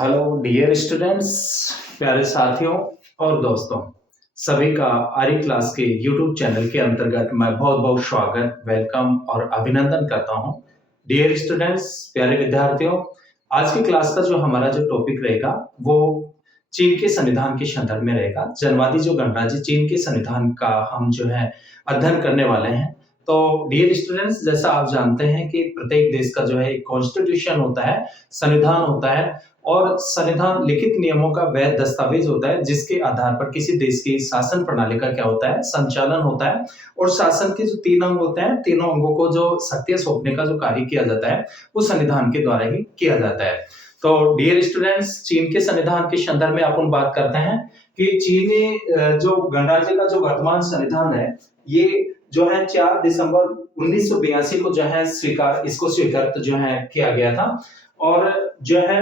Hello dear students, प्यारे साथियों और दोस्तों, सभी का आर्य क्लास के यूट्यूब चैनल के अंतर्गत मैं बहुत बहुत स्वागत, वेलकम और अभिनंदन करता हूं। डियर स्टूडेंट्स, प्यारे विद्यार्थियों, आज की क्लास का जो हमारा जो टॉपिक रहेगा वो चीन के संविधान के संदर्भ में रहेगा। जनवादी जो गणराज्य चीन के संविधान का हम जो है अध्ययन करने वाले हैं। तो डियर स्टूडेंट्स, जैसा आप जानते हैं कि प्रत्येक देश का जो है एक कॉन्स्टिट्यूशन होता है, संविधान होता है, और संविधान लिखित नियमों का वैध दस्तावेज होता है जिसके आधार पर किसी देश की शासन प्रणाली का क्या होता है, संचालन होता है। और शासन के जो 3 अंग होते हैं, तीनों अंगों को जो सत्य सौंपने का जो कार्य किया जाता है वो संविधान के द्वारा ही किया जाता है। तो डियर स्टूडेंट्स, चीन के संविधान के संदर्भ में अपन बात करते हैं कि चीनी जो गणराज्य का जो वर्तमान संविधान है, ये जो है 4 दिसंबर 1982 को जो है इसको स्वीकृत जो है किया गया था। और जो है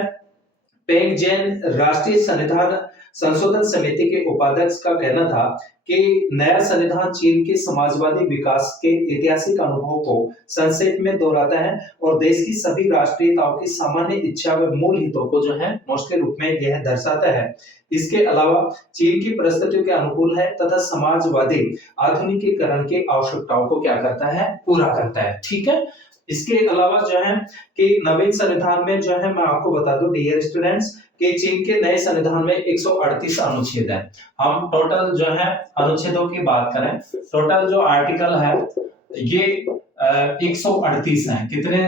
पेंग जेन राष्ट्रीय संविधान संशोधन समिति के उपाध्यक्ष का कहना था कि नया संविधान चीन के समाजवादी विकास के ऐतिहासिक अनुभव को संक्षेप में दोहराता है और देश की सभी राष्ट्रीयताओं की सामान्य इच्छा व मूल हितों को जो है मौलिक रूप में यह दर्शाता है। इसके अलावा चीन की परिस्थितियों के अनुकूल है तथा समाजवादी आधुनिकीकरण की आवश्यकताओं को क्या करता है, पूरा करता है। ठीक है। इसके अलावा जो है कि नवीन संविधान में जो है मैं आपको बता दूं डियर स्टूडेंट्स कि चीन के नए संविधान में 138 अनुच्छेद है। हम टोटल जो है अनुच्छेदों की बात करें, टोटल जो आर्टिकल है ये 138 है। कितने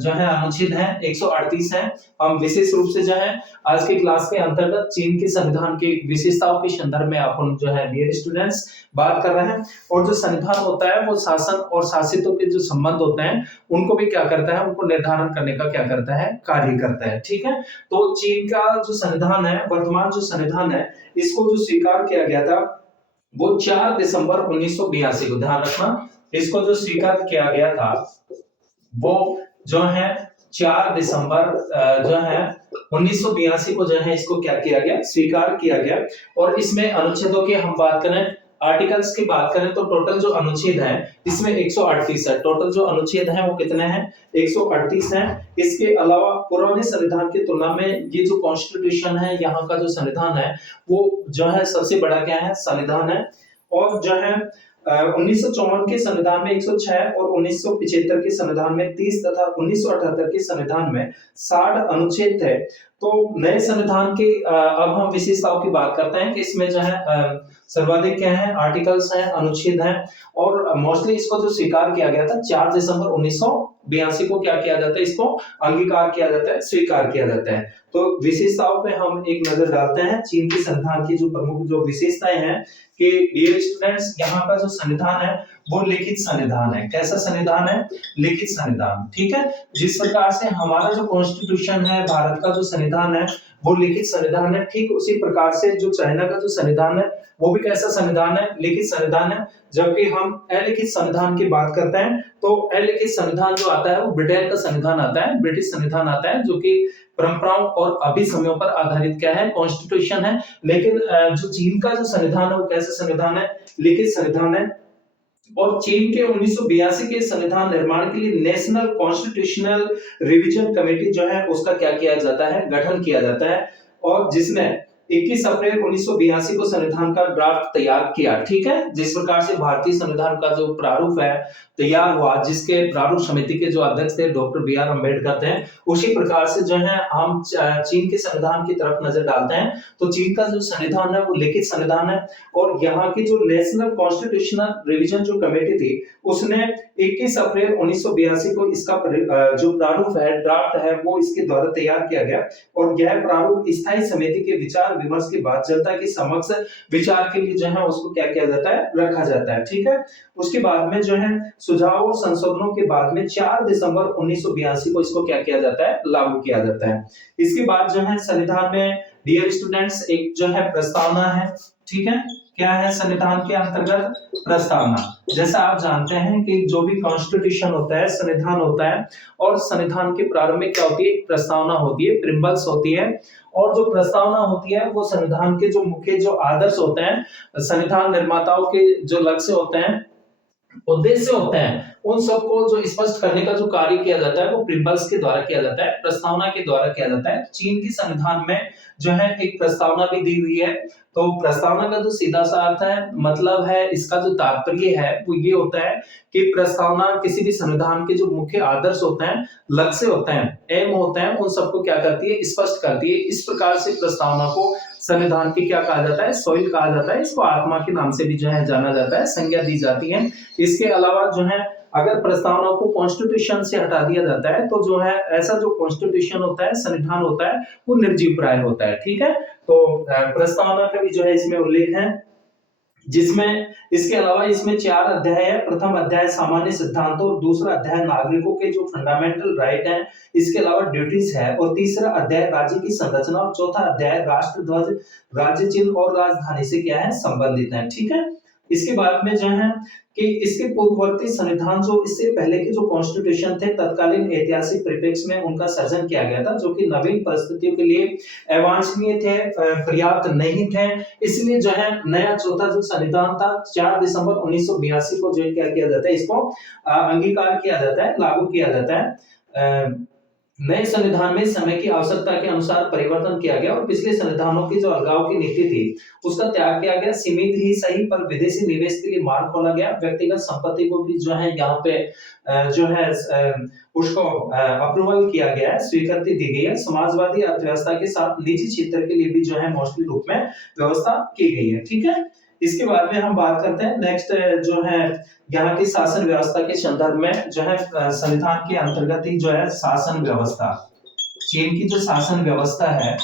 जो है अनुच्छेद हैं? 138 हैं। हम विशेष रूप से जो है आज की क्लास के अंतर्गत चीन के संविधान की विशेषताओं के संदर्भ में अपन जो है डियर स्टूडेंट्स बात कर रहे हैं। और जो संविधान होता है वो शासन और शासितों के जो संबंध होते हैं उनको भी क्या करता है, उनको निर्धारण करने का क्या करता है, कार्य करता है। ठीक है। तो चीन का जो संविधान है, वर्तमान जो संविधान है, इसको जो स्वीकार किया गया था वो 4 दिसंबर 1982 को, ध्यान रखना, इसको जो स्वीकार किया गया था वो जो है 4 दिसंबर जो है 1982 को जो है इसको क्या किया गया, स्वीकार किया गया। और इसमें अनुच्छेदों की हम बात करें, आर्टिकल्स की बात करें तो टोटल जो अनुच्छेद है इसमें 138 है। टोटल जो अनुच्छेद हैं वो कितने हैं? 138 हैं। इसके अलावा पुराने संविधान की तुलना में ये जो कॉन्स्टिट्यूशन है, यहाँ का जो संविधान है वो जो है सबसे बड़ा क्या है, संविधान है। और जो है 1954 के संविधान में 106 और 1975 के संविधान में 30 तथा 1978 के संविधान में 60 अनुच्छेद थे। तो नए संविधान की अब हम विशेषताओं की बात करते हैं कि इसमें जो है सर्वाधिक क्या है, आर्टिकल्स हैं, अनुच्छेद हैं। और मोस्टली इसको जो स्वीकार किया गया था 4 दिसंबर 1982 को क्या किया जाता है, इसको अंगीकार किया जाता है, स्वीकार किया जाता है। तो विशेषताओं पे हम एक नजर डालते हैं। चीन के संविधान की जो प्रमुख जो विशेषताएं हैं कि डियर स्टूडेंट्स, यहाँ का जो संविधान है वो लिखित संविधान है। कैसा संविधान है? लिखित संविधान। ठीक है। जिस प्रकार से हमारा जो कॉन्स्टिट्यूशन है, भारत का जो संविधान है वो लिखित संविधान है, ठीक उसी प्रकार से जो चाइना का जो संविधान है वो भी कैसा संविधान है, लिखित संविधान है। जबकि हम अलिखित संविधान की बात करते हैं तो अलिखित संविधान जो आता है वो ब्रिटेन का संविधान आता है, ब्रिटिश संविधान आता है, जो कि परंपराओं और अभिसमयों पर आधारित क्या है, कॉन्स्टिट्यूशन है। लेकिन जो चीन का जो संविधान है वो कैसा संविधान है, लिखित संविधान है। और चीन के 1982 के संविधान निर्माण के लिए नेशनल कॉन्स्टिट्यूशनल रिवीजन कमेटी जो है उसका क्या किया जाता है, गठन किया जाता है। और जिसने 21 अप्रैल 1982 को संविधान का ड्राफ्ट तैयार किया। ठीक है। जिस प्रकार से भारतीय संविधान का जो प्रारूप है तैयार हुआ, जिसके प्रारूप समिति के जो अध्यक्ष थे डॉक्टर बी.आर. अम्बेडकर थे, उसी प्रकार से जो है हम चीन के संविधान की तरफ नजर डालते हैं। तो चीन का जो संविधान है वो लिखित संविधान है। और यहाँ की जो नेशनल कॉन्स्टिट्यूशनल रिवीजन जो कमेटी थी उसने 21 अप्रैल 1982 को इसका जो प्रारूप है, ड्राफ्ट है, वो इसके द्वारा तैयार किया गया। और यह प्रारूप स्थायी समिति के विचार विमर्श के बाद जनता के समक्ष विचार के लिए जो है उसको क्या किया जाता है, रखा जाता है। ठीक है। उसके बाद में जो है सुझाव और संशोधनों के बाद में 4 दिसंबर 1982 को इसको क्या किया जाता है, लागू किया जाता है। इसके बाद जो है संविधान में डियर स्टूडेंट्स एक जो है प्रस्तावना है। ठीक है। क्या है संविधान के अंतर्गत? प्रस्तावना। जैसा आप जानते हैं कि जो भी कॉन्स्टिट्यूशन होता है, संविधान होता है, और संविधान के प्रारंभ में क्या होती है, प्रस्तावना होती है, प्रिम्बल्स होती है। और जो प्रस्तावना होती है वो संविधान के जो मुख्य जो आदर्श होते हैं, संविधान निर्माताओं के जो लक्ष्य होते हैं उद्देश्य होते हैं उन सबको जो स्पष्ट करने का जो कार्य किया जाता है वो प्रिंबल्स के द्वारा किया जाता है, प्रस्तावना के द्वारा किया जाता है। चीन की संविधान में जो है एक प्रस्तावना भी दी हुई है। तो प्रस्तावना का जो सीधा सा अर्थ है, मतलब है, इसका जो तात्पर्य है वो ये होता है कि प्रस्तावना किसी भी संविधान के जो मुख्य आदर्श होते हैं, लक्ष्य होते हैं, एम होते हैं, उन सबको क्या करती है, स्पष्ट करती है। इस प्रकार से प्रस्तावना को संविधान की क्या कहा जाता है, सोइल कहा जाता है। इसको आत्मा के नाम से भी जो है जाना जाता है, संज्ञा दी जाती है। इसके अलावा जो है अगर प्रस्तावना को कॉन्स्टिट्यूशन से हटा दिया जाता है तो जो है ऐसा जो कॉन्स्टिट्यूशन होता है, संविधान होता है, वो निर्जीव प्राय होता है। ठीक है, तो प्रस्तावना का भी जो है इसमें उल्लेख है, जिसमें इसके अलावा इसमें 4 अध्याय है। प्रथम अध्याय सामान्य सिद्धांतों, और दूसरा अध्याय नागरिकों के जो फंडामेंटल राइट हैं, इसके अलावा ड्यूटीज है, और तीसरा अध्याय राज्य की संरचना, और चौथा अध्याय राष्ट्र ध्वज, राज्य चिन्ह और राजधानी से क्या है, संबंधित है। ठीक है, इसके बाद में जो है कि इसके पूर्ववर्ती संविधान, जो इससे पहले के जो कॉन्स्टिट्यूशन थे, तत्कालीन ऐतिहासिक परिप्रेक्ष्य में उनका सर्जन किया गया था, जो कि नवीन परिस्थितियों के लिए अवांछनीय थे, पर्याप्त नहीं थे। इसलिए जो है नया चौथा जो संविधान था, 4 दिसंबर 1982 को जो क्या किया जाता है, इसको अंगीकार किया जाता है, लागू किया जाता है। नए संविधान में समय की आवश्यकता के अनुसार परिवर्तन किया गया, और पिछले संविधानों की जो अलगाव की नीति थी उसका त्याग किया गया। सीमित ही सही पर विदेशी निवेश के लिए मार्ग खोला गया। व्यक्तिगत संपत्ति को भी जो है यहाँ पे जो है उसको अप्रूवल किया गया है, स्वीकृति दी गई है। समाजवादी अर्थव्यवस्था के साथ निजी क्षेत्र के लिए भी जो है मौसमी रूप में व्यवस्था की गई है। ठीक है, इसके बाद में हम बात करते हैं नेक्स्ट जो है यहाँ की शासन व्यवस्था के संदर्भ में, जो है संविधान के अंतर्गत ही जो है शासन व्यवस्था, चीन की जो शासन व्यवस्था है,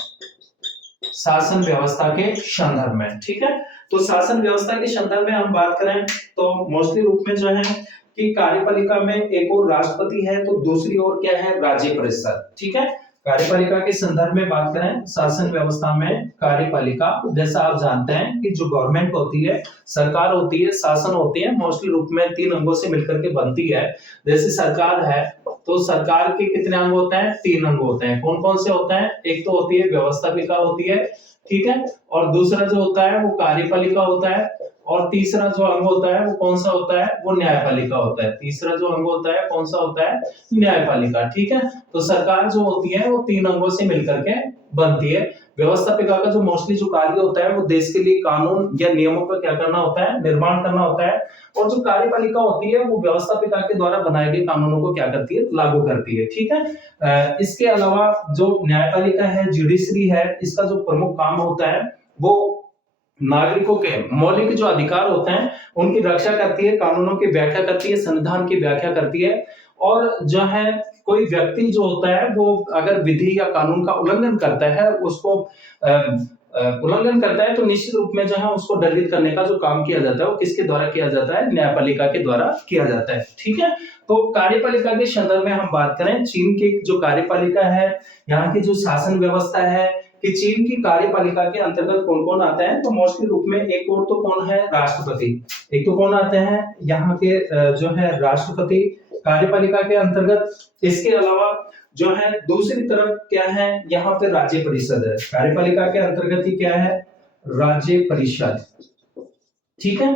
शासन व्यवस्था के संदर्भ में। ठीक है, तो शासन व्यवस्था के संदर्भ में हम बात करें तो मोस्टली रूप में जो है कि कार्यपालिका में एक और राष्ट्रपति है, तो दूसरी ओर क्या है, राज्य परिषद। ठीक है, कार्यपालिका के संदर्भ में बात करें, शासन व्यवस्था में कार्यपालिका, जैसा आप जानते हैं कि जो गवर्नमेंट होती है, सरकार होती है, शासन होती है, मोस्टली रूप में 3 अंगों से मिलकर के बनती है। जैसे सरकार है तो सरकार के कितने अंग होते हैं, 3 अंग होते हैं। कौन कौन से होते हैं, एक तो होती है व्यवस्थापिका होती है, ठीक है, और दूसरा जो होता है वो कार्यपालिका होता है, और तीसरा जो अंग होता है वो कौन सा होता है, वो न्यायपालिका होता है। तीसरा जो अंग होता है कौन सा होता है, न्यायपालिका। ठीक है, तो सरकार जो होती है वो 3 अंगों से मिलकर के बनती है। व्यवस्थापिका का जो मोस्टली जो कार्य होता है वो देश के लिए कानून या नियमों का क्या करना होता है, निर्माण करना होता है। और जो कार्यपालिका होती है वो व्यवस्थापिका के द्वारा बनाए गए कानूनों को क्या करती है, लागू करती है। ठीक है, इसके अलावा जो न्यायपालिका है, जुडिशरी है, इसका जो प्रमुख काम होता है वो नागरिकों के मौलिक जो अधिकार होते हैं उनकी रक्षा करती है, कानूनों की व्याख्या करती है, संविधान की व्याख्या करती है। और जो है कोई व्यक्ति जो होता है वो अगर विधि या कानून का उल्लंघन करता है, उसको उल्लंघन करता है, तो निश्चित रूप में जो है उसको दंडित करने का जो काम किया जाता है वो किसके द्वारा किया जाता है, न्यायपालिका के द्वारा किया जाता है। ठीक है, तो कार्यपालिका के संदर्भ में हम बात करें, चीन की जो कार्यपालिका है, यहाँ की जो शासन व्यवस्था है, कि चीन की कार्यपालिका के अंतर्गत कौन कौन आता है, तो मोस्टली रूप में एक और तो कौन है, राष्ट्रपति। एक तो कौन आते हैं यहाँ के जो है राष्ट्रपति कार्यपालिका के अंतर्गत। इसके अलावा जो है दूसरी तरफ क्या है, यहाँ पे राज्य परिषद है, कार्यपालिका के अंतर्गत ही क्या है, राज्य परिषद। ठीक है,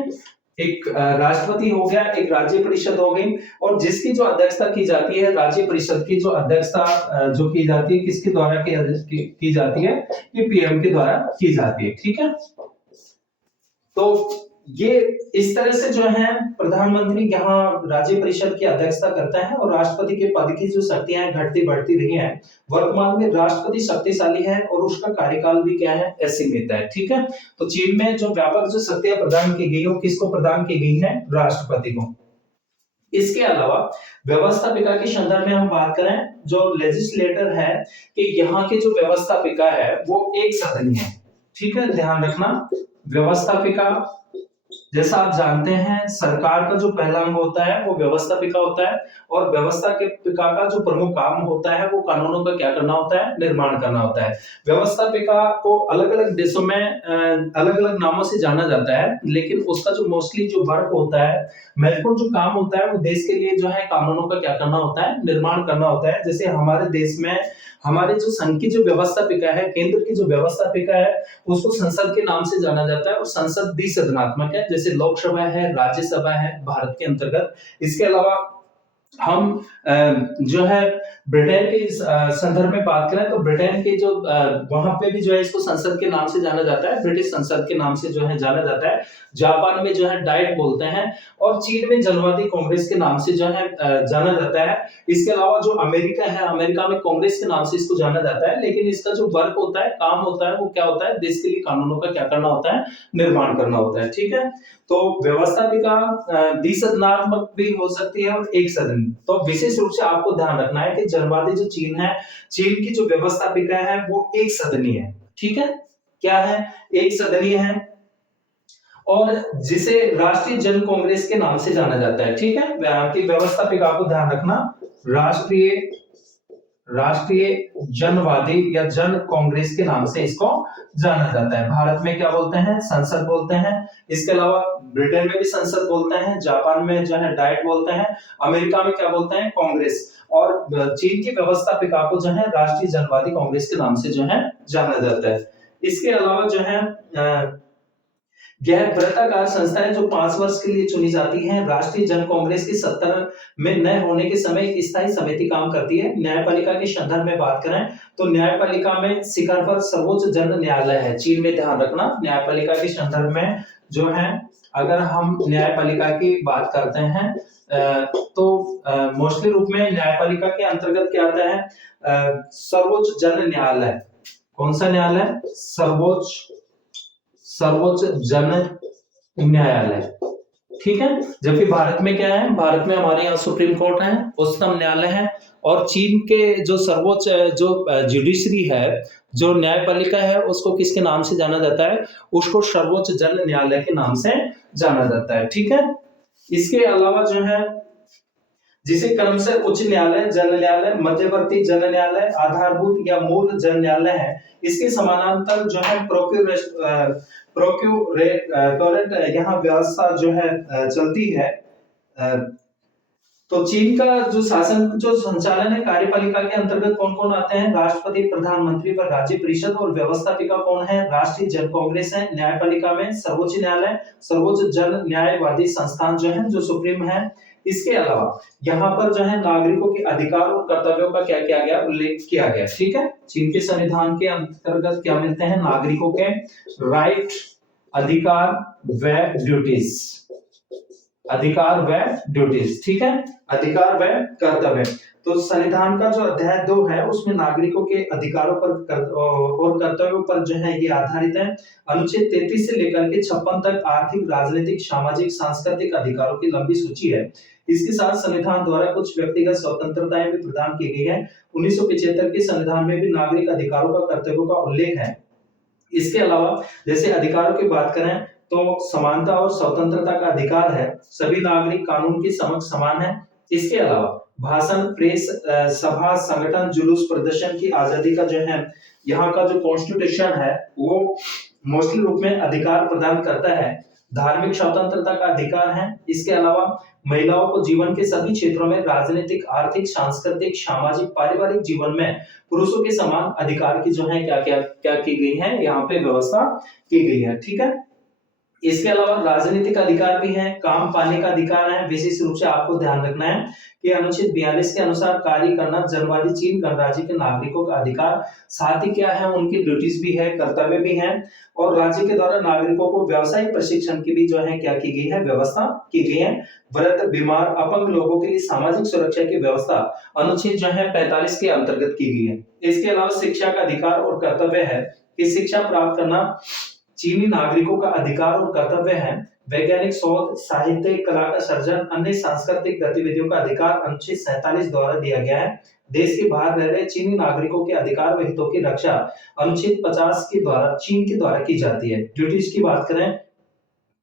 एक राष्ट्रपति हो गया, एक राज्य परिषद हो गई, और जिसकी जो अध्यक्षता की जाती है, राज्य परिषद की जो अध्यक्षता जो की जाती है, किसके द्वारा की जाती है, ये पीएम के द्वारा की जाती है। ठीक है, तो ये इस तरह से जो है प्रधानमंत्री यहाँ राज्य परिषद की अध्यक्षता करता है, और राष्ट्रपति के पद की जो शक्तियां घटती बढ़ती रही हैं। वर्तमान में राष्ट्रपति शक्तिशाली है और उसका कार्यकाल भी क्या है, असीमित है। ठीक है, तो चीन में जो व्यापक जो शक्तियां प्रदान की गई, वो किसको प्रदान की गई है, राष्ट्रपति को। इसके अलावा व्यवस्थापिका के संदर्भ में हम बात करें, जो लेजिस्लेटर है, कि यहाँ की जो व्यवस्थापिका है वो एक सदनी है। ठीक है, ध्यान रखना, व्यवस्थापिका, जैसा आप जानते हैं सरकार का जो पहला अंग होता है वो व्यवस्थापिका होता है, और व्यवस्थापिका का जो प्रमुख काम होता है वो कानूनों का क्या करना होता है, निर्माण करना होता है। व्यवस्थापिका को अलग अलग देशों में अलग अलग नामों से जाना जाता है, लेकिन उसका जो मोस्टली जो वर्क होता है, महत्वपूर्ण जो काम होता है, वो देश के लिए जो है कानूनों का क्या करना होता है, निर्माण करना होता है। जैसे हमारे देश में हमारे जो संघ की जो व्यवस्थापिका है, केंद्र की जो व्यवस्थापिका है, उसको संसद के नाम से जाना जाता है, और संसद द्विसदनात्मक है, जैसे लोकसभा है, राज्यसभा है भारत के अंतर्गत। इसके अलावा हम जो है ब्रिटेन के संदर्भ में बात करें तो ब्रिटेन के जो वहां पे भी जो है इसको संसद के नाम से जाना जाता है, ब्रिटिश संसद के नाम से जो है जाना जाता है। जापान में जो है डाइट बोलते हैं, और चीन में जनवादी कांग्रेस के नाम से जो है जाना जाता है। इसके अलावा जो अमेरिका है, अमेरिका में कांग्रेस के नाम से इसको जाना जाता है, लेकिन इसका जो वर्क होता है, काम होता है, वो क्या होता है, देश के लिए कानूनों का क्या करना होता है, निर्माण करना होता है। ठीक है, तो व्यवस्थापिका द्विसदनात्मक भी हो सकती है और एक सदन। तो विशेष रूप से आपको ध्यान रखना है कि जनवादी जो चीन है, चीन की जो व्यवस्थापिका है वो एक सदनी है। ठीक है, क्या है, एक सदनी है, और जिसे राष्ट्रीय जन कांग्रेस के नाम से जाना जाता है। ठीक है, की व्यवस्थापिका को ध्यान रखना, राष्ट्रीय जनवादी या जन कांग्रेस के नाम से इसको जाना जाता है। भारत में क्या बोलते हैं, संसद बोलते हैं। इसके अलावा ब्रिटेन में भी संसद बोलते हैं, जापान में जो है डाइट बोलते हैं, अमेरिका में क्या बोलते हैं, कांग्रेस, और चीन की व्यवस्थापिका को जो है राष्ट्रीय जनवादी कांग्रेस के नाम से जो है जाना जाता है। इसके अलावा जो है गैर वृत्ताकार संस्थाएं जो 5 वर्ष के लिए चुनी जाती हैं। राष्ट्रीय जन कांग्रेस की 70 में नए होने के समय एक स्थायी समिति काम करती है। न्यायपालिका के संदर्भ में बात करें तो न्यायपालिका में शिखर पर सर्वोच्च जन न्यायालय है। चीन में ध्यान रखना, न्यायपालिका के संदर्भ में जो है, अगर हम न्यायपालिका की बात करते हैं तो मोस्टली रूप में न्यायपालिका के अंतर्गत क्या आता है, सर्वोच्च जन न्यायालय। कौन सा न्यायालय, सर्वोच्च जन न्यायालय। ठीक है, जबकि भारत में क्या है, भारत में हमारे यहाँ सुप्रीम कोर्ट है, उच्चतम न्यायालय है, और चीन के जो सर्वोच्च जो जुडिशरी है, जो न्यायपालिका है, उसको किसके नाम से जाना जाता है, उसको सर्वोच्च जन न्यायालय के नाम से जाना जाता है। ठीक है, इसके अलावा जो है जिसे क्रमशः उच्च न्यायालय, जन न्यायालय, मध्यवर्ती जन न्यायालय, आधारभूत या मूल जन न्यायालय है, इसके समानांतर जो है प्रोक्यूरेटोरेट यहाँ व्यवस्था जो है चलती है। तो चीन का जो शासन, जो संचालन है, कार्यपालिका के अंतर्गत कौन कौन आते हैं, राष्ट्रपति, प्रधानमंत्री पर राज्य परिषद, और व्यवस्थापिका कौन है, राष्ट्रीय जन कांग्रेस है। न्यायपालिका में सर्वोच्च न्यायालय, सर्वोच्च जन न्यायवादी संस्थान जो है, जो सुप्रीम है। इसके अलावा यहाँ पर जो है नागरिकों के अधिकार और कर्तव्यों का क्या किया गया, उल्लेख किया गया। ठीक है, चीन के संविधान के अंतर्गत क्या मिलते हैं, नागरिकों के राइट, अधिकार व ड्यूटीज, अधिकार व ड्यूटीज। ठीक है, अधिकार व कर्तव्य। तो संविधान का जो अध्याय 2 है उसमें नागरिकों के अधिकारों पर और कर्तव्यों पर जो है ये आधारित है। अनुच्छेद 33 से लेकर के 56 तक आर्थिक, राजनीतिक, सामाजिक, सांस्कृतिक अधिकारों की लंबी सूची है। इसके साथ संविधान द्वारा कुछ व्यक्तिगत स्वतंत्रताएं भी प्रदान की गई है। 1975 के संविधान में भी नागरिक अधिकारों का, कर्तव्यों का उल्लेख है। इसके अलावा जैसे अधिकारों की बात करें तो समानता और स्वतंत्रता का अधिकार है, सभी नागरिक कानून के समक्ष समान है। इसके अलावा भाषण, प्रेस, सभा, संगठन, जुलूस प्रदर्शन की आजादी का जो है यहाँ का जो कॉन्स्टिट्यूशन है वो मोस्टली रूप में अधिकार प्रदान करता है। धार्मिक स्वतंत्रता का अधिकार है। इसके अलावा महिलाओं को जीवन के सभी क्षेत्रों में राजनीतिक, आर्थिक, सांस्कृतिक, सामाजिक, पारिवारिक जीवन में पुरुषों के समान अधिकार की जो है क्या की गई है, यहाँ पे व्यवस्था की गई है। ठीक है, इसके अलावा राजनीतिक अधिकार भी है, काम पाने का अधिकार है। विशेष रूप से आपको ध्यान रखना है कि अनुच्छेद 42 के अनुसार कार्य करना जनवादी चीन गणराज्य के नागरिकों का अधिकार, साथ ही क्या है, उनकी ड्यूटीज भी है, कर्तव्य भी है, और राज्य के द्वारा नागरिकों को व्यावसायिक प्रशिक्षण की भी जो है क्या की गई है, व्यवस्था की गई है। वृद्ध, बीमार, अपंग लोगों के लिए सामाजिक सुरक्षा की व्यवस्था अनुच्छेद जो है 45 के अंतर्गत की गई है। इसके अलावा शिक्षा का अधिकार और कर्तव्य है कि शिक्षा प्राप्त करना चीनी नागरिकों का अधिकार और कर्तव्य है। वैज्ञानिक शोध, साहित्य, कला का सर्जन, अन्य सांस्कृतिक गतिविधियों का अधिकार अनुच्छेद 47 द्वारा दिया गया है। देश के बाहर रह रहे चीनी नागरिकों के अधिकार व हितों की रक्षा अनुच्छेद 50 के द्वारा चीन के द्वारा की जाती है। ड्यूटीज की बात करें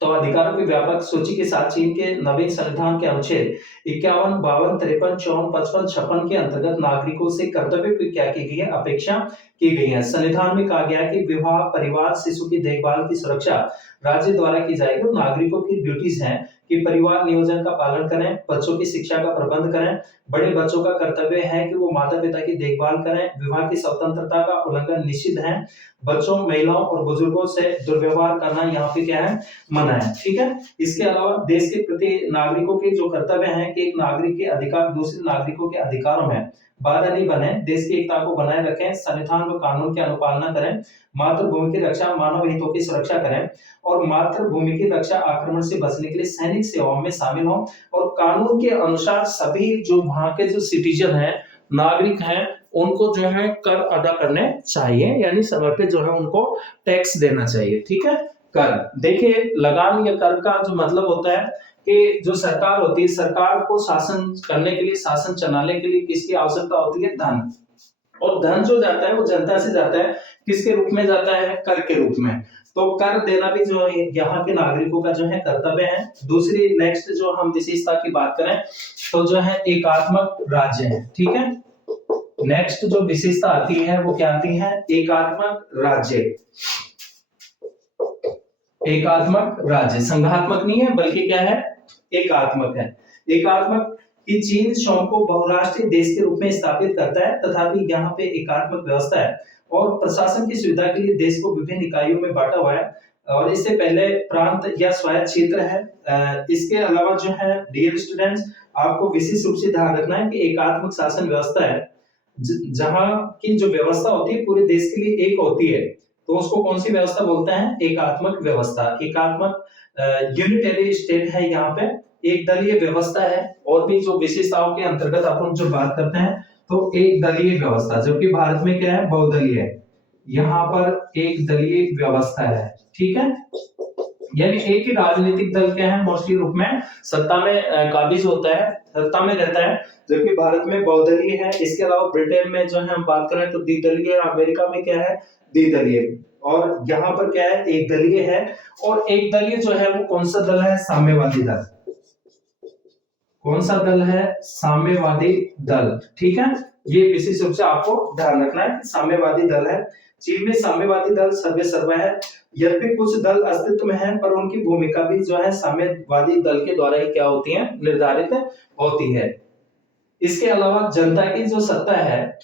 तो अधिकारों की व्यापक सूची के साथ चीन के नवीन संविधान के अनुच्छेद 51, 52, 53, 54, 55, 56 के अंतर्गत नागरिकों से कर्तव्य की क्या की गई है, अपेक्षा की गई है। संविधान में कहा गया है कि विवाह, परिवार, शिशु की देखभाल की सुरक्षा, राज्य द्वारा की जाएगी। नागरिकों की ड्यूटीज हैं कि परिवार नियोजन का पालन करें, बच्चों की शिक्षा का प्रबंध करें, बड़े बच्चों का कर्तव्य है कि वो माता पिता की देखभाल करें, विवाह की स्वतंत्रता का उल्लंघन निषिद्ध है, बच्चों, महिलाओं और बुजुर्गों से दुर्व्यवहार करना यहाँ पे क्या है, मना है। ठीक है। इसके अलावा देश के प्रति नागरिकों के जो कर्तव्य है कि एक नागरिक के अधिकार दूसरे नागरिकों के अधिकारों में बाधा नहीं बने, देश की एकता को बनाए रखें, संविधान व कानून की अनुपालना करें, मातृभूमि की रक्षा, मानव हितों की सुरक्षा करें और मातृभूमि की रक्षा आक्रमण से बचने के लिए सैनिक सेवाओं में शामिल हों और कानून के अनुसार सभी जो वहां के जो सिटीजन हैं, नागरिक हैं, उनको जो है कर अदा करने चाहिए, यानी समय पे जो है उनको टैक्स देना चाहिए। ठीक है। कर, देखिए लगान या कर का जो मतलब होता है कि जो सरकार होती है, सरकार को शासन करने के लिए, शासन चलाने के लिए किसकी आवश्यकता होती है, धन। और धन जो जाता है वो जनता से जाता है, किसके रूप में जाता है, कर के रूप में। तो कर देना भी जो है यहाँ के नागरिकों का जो है कर्तव्य है। दूसरी नेक्स्ट जो हम विशेषता की बात करें तो जो है एकात्मक राज्य है। ठीक है। नेक्स्ट जो विशेषता आती है वो क्या आती है, एकात्मक राज्य। एकात्मक राज्य, संघात्मक नहीं है बल्कि क्या है, एकात्मक है। एकात्मक कि चीन स्वयं को बहुराष्ट्रीय देश के रूप में स्थापित करता है, तथापि यहाँ पे एकात्मक व्यवस्था है और प्रशासन की सुविधा के लिए देश को विभिन्न इकाइयों में बांटा हुआ है और इससे पहले प्रांत या स्वायत्त क्षेत्र है। इसके अलावा जो है डियर स्टूडेंट्स, आपको विशेष रूप से ध्यान रखना है कि एकात्मक शासन व्यवस्था है जहां की जो व्यवस्था होती है पूरे देश के लिए एक होती है, तो उसको कौन सी व्यवस्था बोलते हैं, एकात्मक व्यवस्था। एकात्मक यूनिटरी स्टेट है, यहाँ पे एक दलीय व्यवस्था है। और भी जो विशेषताओं के अंतर्गत अपन जो बात करते हैं तो एक दलीय व्यवस्था, जबकि भारत में क्या है, बहुदलीय है। यहाँ पर एक दलीय व्यवस्था है। ठीक है। यानी एक ही राजनीतिक दल क्या है, मोस्टली रूप में सत्ता में काबिज होता है, सत्ता में रहता है, जबकि भारत में बहुदलीय है। इसके अलावा ब्रिटेन में जो है हम बात करें तो द्विदलीय, अमेरिका में क्या है, द्विदलीय, और यहाँ पर क्या है, एक दलीय है। और एक दलीय जो है वो कौन सा दल है, साम्यवादी दल। कौन सा दल है, साम्यवादी दल। ठीक है। ये विशेष रूप से आपको ध्यान रखना है, साम्यवादी दल है। चीन में साम्यवादी दल सर्वे सर्वा है। यद्यपि कुछ दल अस्तित्व में हैं, पर उनकी भूमिका भी जो है साम्यवादी दल के द्वारा ही क्या होती है, निर्धारित होती है। इसके अलावा जनता की जो सत्ता है,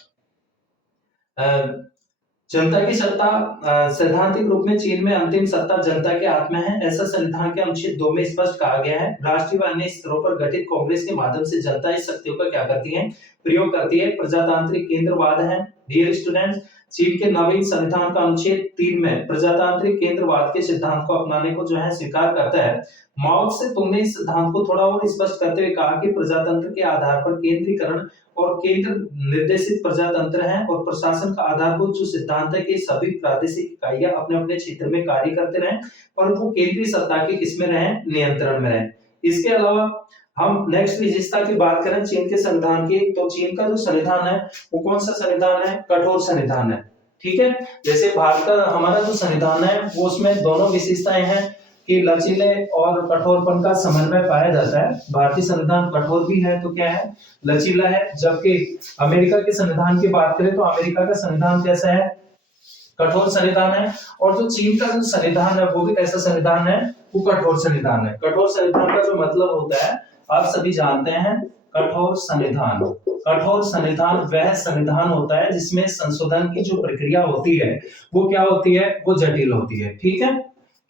जनता की सत्ता सैद्धांतिक रूप में चीन में अंतिम सत्ता जनता के हाथ में है। ऐसा संविधान के अनुच्छेद 2 में स्पष्ट कहा गया है। राष्ट्रीय व अन्य स्तरों पर गठित कांग्रेस के माध्यम से जनता इस शक्तियों का क्या करती है, प्रयोग करती है। प्रजातांत्रिक केंद्रवाद है। डियर स्टूडेंट्स, चीन के नवीन संविधान का अनुच्छेद 3 में प्रजातांत्रिक केंद्रवाद के सिद्धांत को अपनाने को जो है स्वीकार करता है। माओ से तुमने इस सिद्धांत को थोड़ा और स्पष्ट करते हुए कहा कि प्रजातंत्र के आधार पर केंद्रीकरण और केंद्र निर्देशित प्रजातंत्र है और प्रशासन का आधारभूत जो सिद्धांत है कि सभी प्रादेशिक इकाइयां अपने अपने क्षेत्र में कार्य करते रहें और वो केंद्रीय सत्ता के किसमें रहें, नियंत्रण में रहें। इसके अलावा हम नेक्स्ट विशेषता की बात करें चीन के संविधान की, तो चीन का जो संविधान है वो कौन सा संविधान है, कठोर संविधान है। ठीक है। जैसे भारत का हमारा जो संविधान है वो उसमें दोनों विशेषताएं हैं कि लचीले और कठोरपन का समन्वय पाया जाता है। भारतीय संविधान कठोर भी है तो क्या है, लचीला है। जबकि अमेरिका के संविधान की बात करें तो अमेरिका का संविधान कैसा है, कठोर संविधान है। और जो चीन का जो संविधान है वो भी कैसा संविधान है, वो कठोर संविधान है। कठोर संविधान का जो मतलब होता है आप सभी जानते हैं, कठोर संविधान। कठोर संविधान वह संविधान होता है जिसमें संशोधन की जो प्रक्रिया होती है वो क्या होती है, वो जटिल होती है। ठीक है।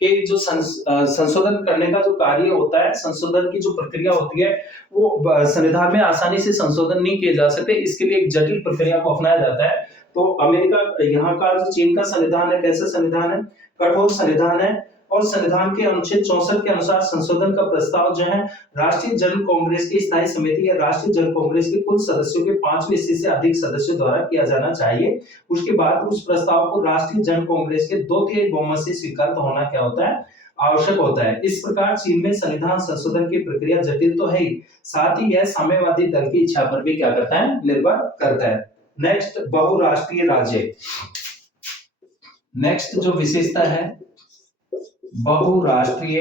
कि जो संशोधन करने का जो कार्य होता है, संशोधन की जो प्रक्रिया होती है वो संविधान में आसानी से संशोधन नहीं किए जा सकते, इसके लिए एक जटिल प्रक्रिया को अपनाया जाता है। तो अमेरिका, यहाँ का जो चीन का संविधान है कैसा संविधान है, कठोर संविधान है। और संविधान के अनुच्छेद 64 के अनुसार संशोधन का प्रस्ताव जो है राष्ट्रीय जन कांग्रेस की स्थायी समिति या राष्ट्रीय जन कांग्रेस के कुल सदस्यों के 5वें हिस्से से अधिक सदस्यों द्वारा किया जाना चाहिए। उसके बाद उस प्रस्ताव को राष्ट्रीय जन कांग्रेस के 2/3 बहुमत से स्वीकार होना क्या होता है, आवश्यक होता है। इस प्रकार चीन में संविधान संशोधन की प्रक्रिया जटिल तो है ही, साथ ही यह साम्यवादी दल की इच्छा पर भी क्या करता है, निर्भर करता है। नेक्स्ट, बहुराष्ट्रीय राज्य। नेक्स्ट जो विशेषता है बहुराष्ट्रीय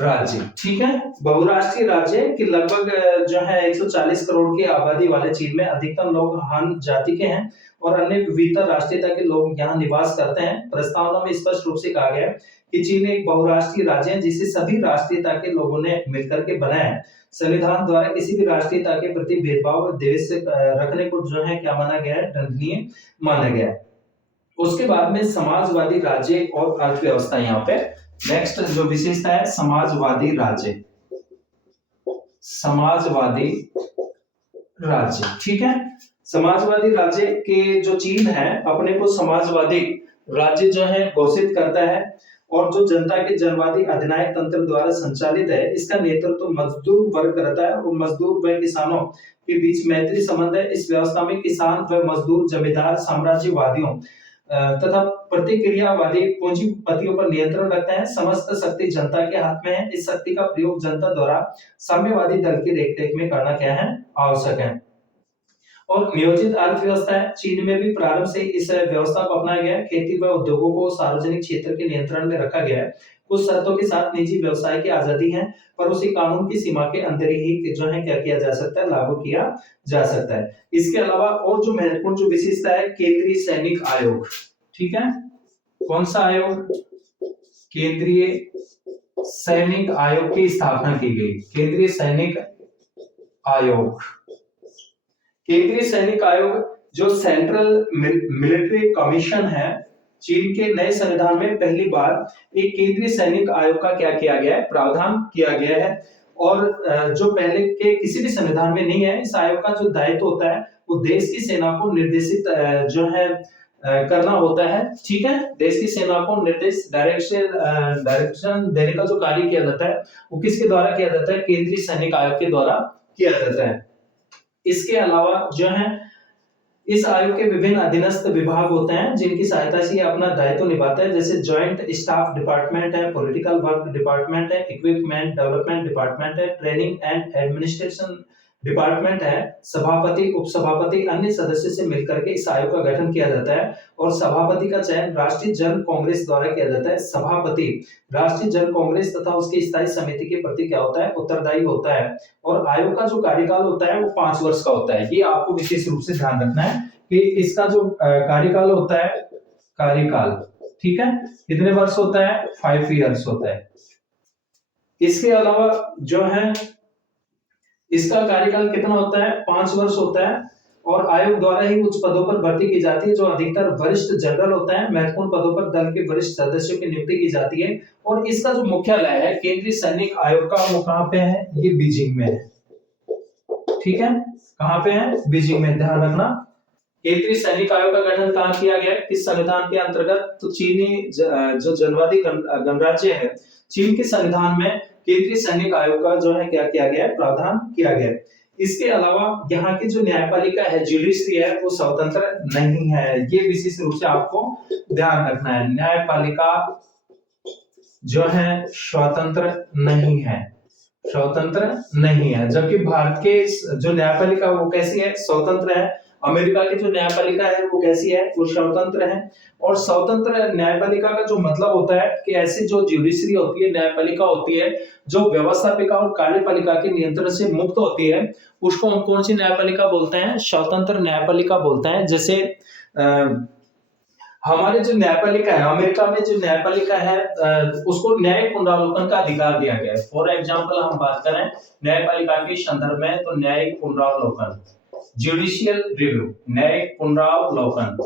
राज्य, ठीक है। बहुराष्ट्रीय राज्य कि लगभग जो है 140 करोड़ की आबादी वाले चीन में अधिकतम लोग हान जाति के हैं और अन्य विविधता राष्ट्रीयता के लोग यहाँ निवास करते हैं। प्रस्तावना में स्पष्ट रूप से कहा गया है कि चीन एक बहुराष्ट्रीय राज्य है जिसे सभी राष्ट्रीयता के लोगों ने मिलकर के बनाया है। संविधान द्वारा किसी भी राष्ट्रीयता के प्रति भेदभाव और द्वेष से रखने को जो है क्या माना गया है, दंडनीय माना गया है। उसके बाद में समाजवादी राज्य और अर्थव्यवस्था, यहाँ पे नेक्स्ट जो विशेषता है समाजवादी राज्य, समाजवादी राज्य, ठीक है। समाजवादी राज्य के जो चीन है अपने को समाजवादी राज्य जो है घोषित करता है और जो जनता के जनवादी अधिनायक तंत्र द्वारा संचालित है। इसका नेतृत्व मजदूर वर्ग करता है और मजदूर व किसानों के बीच मैत्री संबंध है। इस व्यवस्था में किसान व मजदूर जमींदार साम्राज्यवादियों तथा प्रतिक्रियावादी पूंजीपतियों पर नियंत्रण रखते हैं। समस्त शक्ति जनता के हाथ में है। इस शक्ति का प्रयोग जनता द्वारा साम्यवादी दल की रेख में करना क्या है, आवश्यक है। और नियोजित अर्थव्यवस्था है। चीन में भी प्रारंभ से इस व्यवस्था को अपनाया गया है। खेती व उद्योगों को सार्वजनिक क्षेत्र के नियंत्रण में रखा गया है। कुछ शर्तों के साथ निजी व्यवसाय की आजादी है, पर उसी कानून की सीमा के अंदर ही जो है क्या किया जा सकता है, लागू किया जा सकता है। इसके अलावा और जो महत्वपूर्ण जो विशेषता है केंद्रीय सैनिक आयोग, ठीक है। कौन सा आयोग? केंद्रीय सैनिक आयोग की स्थापना की गई। केंद्रीय सैनिक आयोग, केंद्रीय सैनिक आयोग जो सेंट्रल मिलिट्री कमीशन है, चीन के नए संविधान में पहली बार एक केंद्रीय सैनिक आयोग का क्या किया गया है, प्रावधान किया गया है। और जो पहले के किसी भी संविधान में नहीं है। इस आयोग का जो दायित्व होता है वो देश की सेना को निर्देशित जो है करना होता है, ठीक है। देश की सेना को निर्देश डायरेक्शन देने का जो कार्य किया जाता है वो किसके द्वारा किया जाता है, केंद्रीय सैनिक आयोग के द्वारा किया जाता है। इसके अलावा जो है इस आयोग के विभिन्न अधीनस्थ विभाग होते हैं जिनकी सहायता से अपना दायित्व निभाता है। जैसे ज्वाइंट स्टाफ डिपार्टमेंट है, पॉलिटिकल वर्क डिपार्टमेंट है, इक्विपमेंट डेवलपमेंट डिपार्टमेंट है, ट्रेनिंग एंड एडमिनिस्ट्रेशन डिपार्टमेंट है। सभापति उपसभापति अन्य सदस्य से मिलकर के इस आयोग का गठन किया जाता है और सभापति का चयन राष्ट्रीय जन कांग्रेस द्वारा किया जाता है। सभापति राष्ट्रीय जन कांग्रेस तथा उसकी स्थायी समिति के प्रति क्या होता है, उत्तरदायी होता है। और आयोग का जो कार्यकाल होता है वो 5 वर्ष का होता है। ये आपको विशेष रूप से ध्यान रखना है कि इसका जो कार्यकाल होता है, कार्यकाल, ठीक है, कितने वर्ष होता है, 5 इयर्स होता है। इसके अलावा जो है इसका कार्यकाल कितना होता है, 5 वर्ष होता है। और आयोग द्वारा ही उच्च पदों पर भर्ती की जाती है जो अधिकतर वरिष्ठ जनरल होता है। महत्वपूर्ण पदों पर दल के वरिष्ठ सदस्यों की नियुक्ति की जाती है। और इसका जो मुख्यालय है केंद्रीय सैनिक आयोग का, वो कहां पे है, ये बीजिंग में है, ठीक है। कहां पे है, बीजिंग में, ध्यान रखना। केंद्रीय सैनिक आयोग का गठन कहां किया गया, किस संविधान के अंतर्गत, तो चीनी जो जनवादी गणराज्य है चीन के संविधान में केंद्रीय सैनिक आयोग का जो है क्या किया गया है, प्रावधान किया गया है। इसके अलावा यहाँ की जो न्यायपालिका है, जुडिशरी है, वो स्वतंत्र नहीं है। ये विशेष रूप से आपको ध्यान रखना है। न्यायपालिका जो है स्वतंत्र नहीं है, स्वतंत्र नहीं है। जबकि भारत के जो न्यायपालिका वो कैसी है, स्वतंत्र है। अमेरिका की जो न्यायपालिका है वो कैसी है, वो स्वतंत्र है। और स्वतंत्र न्यायपालिका का जो मतलब होता है कि ऐसी जो जुडिशरी होती है, न्यायपालिका होती है, जो व्यवस्थापिका और कार्यपालिका के नियंत्रण से मुक्त होती है, उसको हम कौन सी न्यायपालिका बोलते हैं, स्वतंत्र न्यायपालिका बोलते हैं। जैसे हमारे जो न्यायपालिका है, अमेरिका में जो न्यायपालिका है उसको न्यायिक पुनरावलोकन का अधिकार दिया गया है। फॉर एग्जांपल हम बात करें न्यायपालिका के संदर्भ में, तो न्यायिक पुनरावलोकन, जुडिशियल रिव्यू, न्यायिक पुनरावलोकन।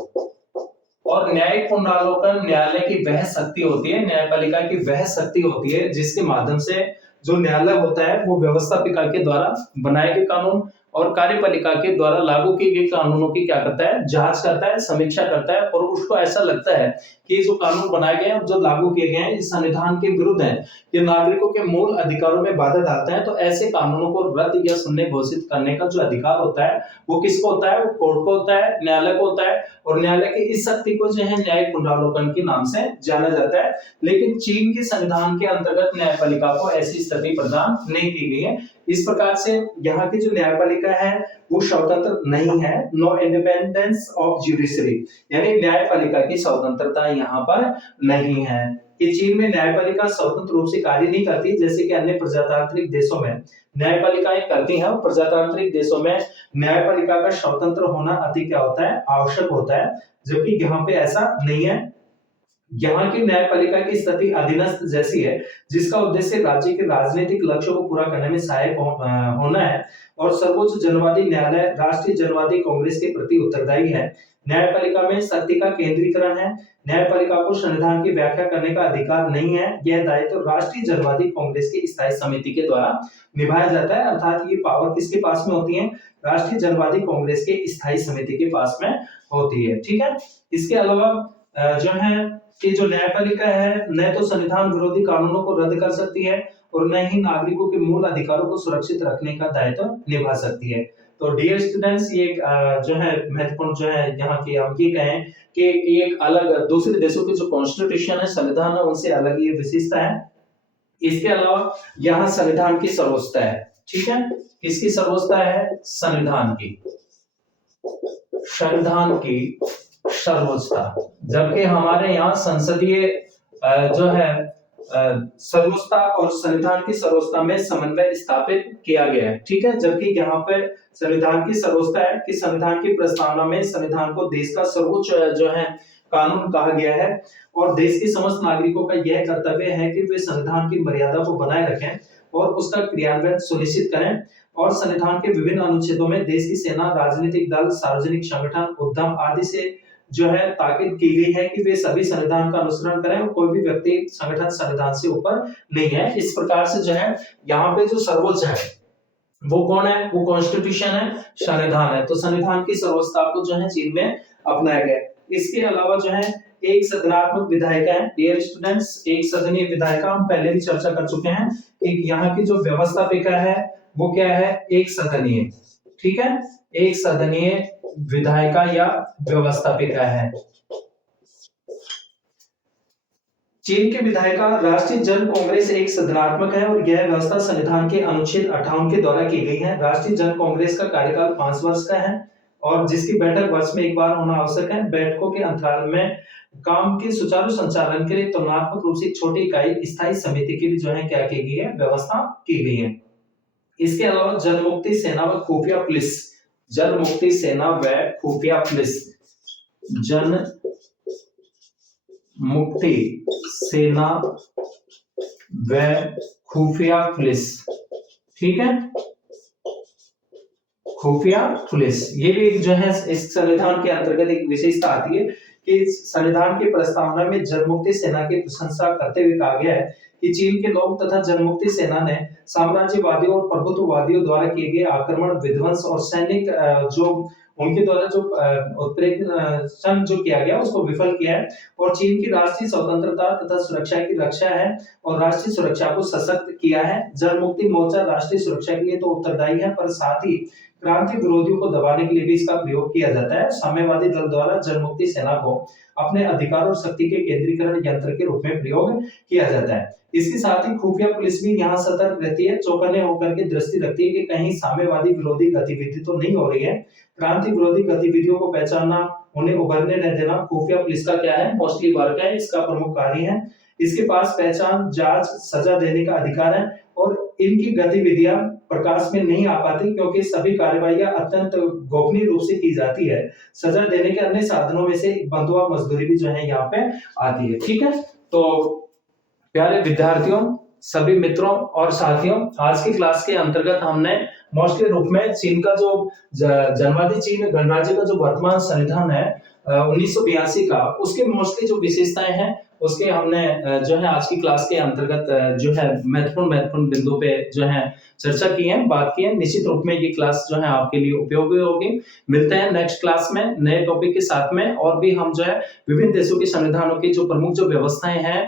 और न्यायिक पुनरावलोकन न्यायालय की वह शक्ति होती है, न्यायपालिका की वह शक्ति होती है जिसके माध्यम से जो न्यायालय होता है वो व्यवस्थापिका के द्वारा बनाए गए कानून और कार्यपालिका के द्वारा लागू किए गए कानूनों की क्या करता है, जांच करता है, समीक्षा करता है। और उसको ऐसा लगता है कि जो कानून बनाए गए हैं, जो लागू किए गए हैं, इस संविधान के विरुद्ध है, ये नागरिकों के मूल अधिकारों में बाधा डालते हैं, तो ऐसे कानूनों को रद्द या शून्य घोषित करने का जो अधिकार होता है वो किसको होता है, वो कोर्ट को होता है, न्यायालय को होता है। और न्यायालय की इस शक्ति को जो है न्यायिक पुनरावलोकन के नाम से जाना जाता है। लेकिन चीन के संविधान के अंतर्गत न्यायपालिका को ऐसी स्थिति प्रदान नहीं की गई है। इस प्रकार से यहाँ की जो न्यायपालिका है वो स्वतंत्र नहीं है। नो इंडिपेंडेंस ऑफ जुडिशरी, यानी न्यायपालिका की स्वतंत्रता यहाँ पर नहीं है। कि चीन में न्यायपालिका स्वतंत्र रूप से कार्य नहीं करती जैसे कि अन्य प्रजातांत्रिक देशों में न्यायपालिकाएं करती हैं। प्रजातांत्रिक देशों में न्यायपालिका का स्वतंत्र होना अति क्या होता है, आवश्यक होता है, जबकि यहाँ पे ऐसा नहीं है। यहाँ की न्यायपालिका की स्थिति अधीनस्थ जैसी है, जिसका उद्देश्य राज्य के राजनीतिक लक्ष्यों को पूरा करने में सहायक होना है, और सर्वोच्च जनवादी न्यायालय राष्ट्रीय जनवादी कांग्रेस के प्रति उत्तरदायी है। न्यायपालिका में शक्ति का केंद्रीकरण है। न्यायपालिका को संविधान की व्याख्या करने का अधिकार नहीं है। यह दायित्व राष्ट्रीय जनवादी कांग्रेस की स्थायी समिति के द्वारा निभाया जाता है, अर्थात ये पावर किसके पास में होती है, राष्ट्रीय जनवादी कांग्रेस के स्थायी समिति के पास में होती है। ठीक है, इसके अलावा जो है कि जो न्यायपालिका है न तो संविधान विरोधी कानूनों को रद्द कर सकती है और न ही नागरिकों के मूल अधिकारों को सुरक्षित रखने का दायित्व निभा सकती है। तो डियर स्टूडेंट्स, ये जो है महत्वपूर्ण जो है यहाँ की हम ये कहें कि एक अलग दूसरे देशों के जो कॉन्स्टिट्यूशन है, संविधान है, उनसे अलग ये विशेषता है। इसके अलावा यहाँ संविधान की सर्वोच्चता है। ठीक है, किसकी सर्वोच्चता है, संविधान की, संविधान की सर्वोच्चता, जबकि हमारे यहाँ संसदीय जो है सर्वोच्चता और संविधान की सर्वोच्चता में समन्वय स्थापित किया गया है। ठीक है, जबकि यहाँ पे संविधान की सर्वोच्चता है कि संविधान की प्रस्तावना में संविधान को देश का सर्वोच्च जो है कानून कहा गया है, और देश के समस्त नागरिकों का यह कर्तव्य है कि वे संविधान की मर्यादा को बनाए रखें और उसका क्रियान्वयन सुनिश्चित करें। और संविधान के विभिन्न अनुच्छेदों में देश की सेना, राजनीतिक दल, सार्वजनिक संगठन, उद्यम आदि से जो है ताकीद की गई है कि वे सभी संविधान का अनुसरण करें और कोई भी व्यक्ति, संगठन संविधान से ऊपर नहीं है। इस प्रकार से जो है यहाँ पे जो सर्वोच्च है वो कौन है, वो कॉन्स्टिट्यूशन है, संविधान है। तो संविधान की सर्वोच्चता को जो है चीन में अपनाया गया। इसके अलावा जो है एक सदनात्मक विधायिका है। डियर स्टूडेंट्स, एक सदनीय विधायिका हम पहले भी चर्चा कर चुके हैं कि यहाँ की जो व्यवस्थापिका है वो क्या है, एक सदनीय। ठीक है, एक सदनीय विधायिका या व्यवस्थापिका है। चीन की विधायिका राष्ट्रीय जन कांग्रेस एक सदनात्मक है और यह व्यवस्था संविधान के अनुच्छेद 58 के द्वारा की गई है। राष्ट्रीय जन कांग्रेस का कार्यकाल 5 वर्ष का है और जिसकी बैठक वर्ष में एक बार होना आवश्यक है। बैठकों के अंतराल में काम के सुचारू संचालन के लिए तुलनात्मक रूप से एक छोटी इकाई स्थायी समिति की भी जो है क्या की गई है, व्यवस्था की गई है। इसके अलावा जनमुक्ति सेना व खुफिया पुलिस, जन मुक्ति सेना व खुफिया पुलिस, जन मुक्ति सेना व खुफिया पुलिस, ठीक है, खुफिया पुलिस, ये भी जो है इस संविधान के अंतर्गत एक विशेषता आती है कि संविधान की प्रस्तावना में जनमुक्ति सेना की प्रशंसा करते हुए कहा गया है कि चीन के लोग तथा जनमुक्ति सेना ने साम्राज्यवादियों और प्रभुत्ववादियों द्वारा किए गए आक्रमण, विध्वंस और सैनिक जो उनके द्वारा जो उत्प्रेक्षण जो किया गया उसको विफल किया है और चीन की राष्ट्रीय स्वतंत्रता तथा सुरक्षा की रक्षा है और राष्ट्रीय सुरक्षा को सशक्त किया है। जनमुक्ति मोर्चा राष्ट्रीय सुरक्षा के लिए तो उत्तरदायी है, पर साथ ही क्रांति विरोधियों को दबाने के लिए भी इसका प्रयोग किया जाता है। साम्यवादी दल द्वारा जनमुक्ति सेना को अपने अधिकार और शक्ति के केंद्रीकरण यंत्र के रूप में प्रयोग किया जाता है। इसके साथ ही खुफिया पुलिस भी यहाँ सतर्क रहती है, चौकन्ने होकर के दृष्टि रखती है कि कहीं साम्यवादी विरोधी गतिविधि तो नहीं हो रही है। क्रांति विरोधी गतिविधियों को पहचानना, उन्हें उभरने न देना खुफिया पुलिस का क्या है, मोस्टली वर्क है, इसका प्रमुख कार्य है। इसके पास पहचान, जांच, सजा देने का अधिकार है और इनकी गतिविधियां प्रकाश में नहीं आ पाती क्योंकि सभी कार्यवाहियां अत्यंत गोपनीय रूप से की जाती है। सजा देने के अन्य साधनों में से बंधुआ मजदूरी भी जो है यहाँ पे आती है। ठीक है, तो प्यारे विद्यार्थियों, सभी मित्रों और साथियों, आज की क्लास के अंतर्गत हमने मोस्टली रूप में चीन का जो जनवादी चीन गणराज्य का जो वर्तमान संविधान है 1982 का, उसके मोस्टली जो विशेषताएं हैं उसके हमने जो है आज की क्लास के अंतर्गत जो है महत्वपूर्ण बिंदु पे जो है चर्चा की है, बात की है। निश्चित रूप में ये क्लास जो है आपके लिए उपयोगी होगी। मिलते हैं नेक्स्ट क्लास में नए टॉपिक के साथ में, और भी हम जो है विभिन्न देशों के संविधानों की जो प्रमुख जो व्यवस्थाएं हैं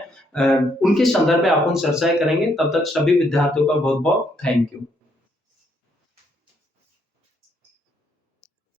उनके संदर्भ में अपन चर्चाएं करेंगे। तब तक सभी विद्यार्थियों का बहुत बहुत थैंक यू।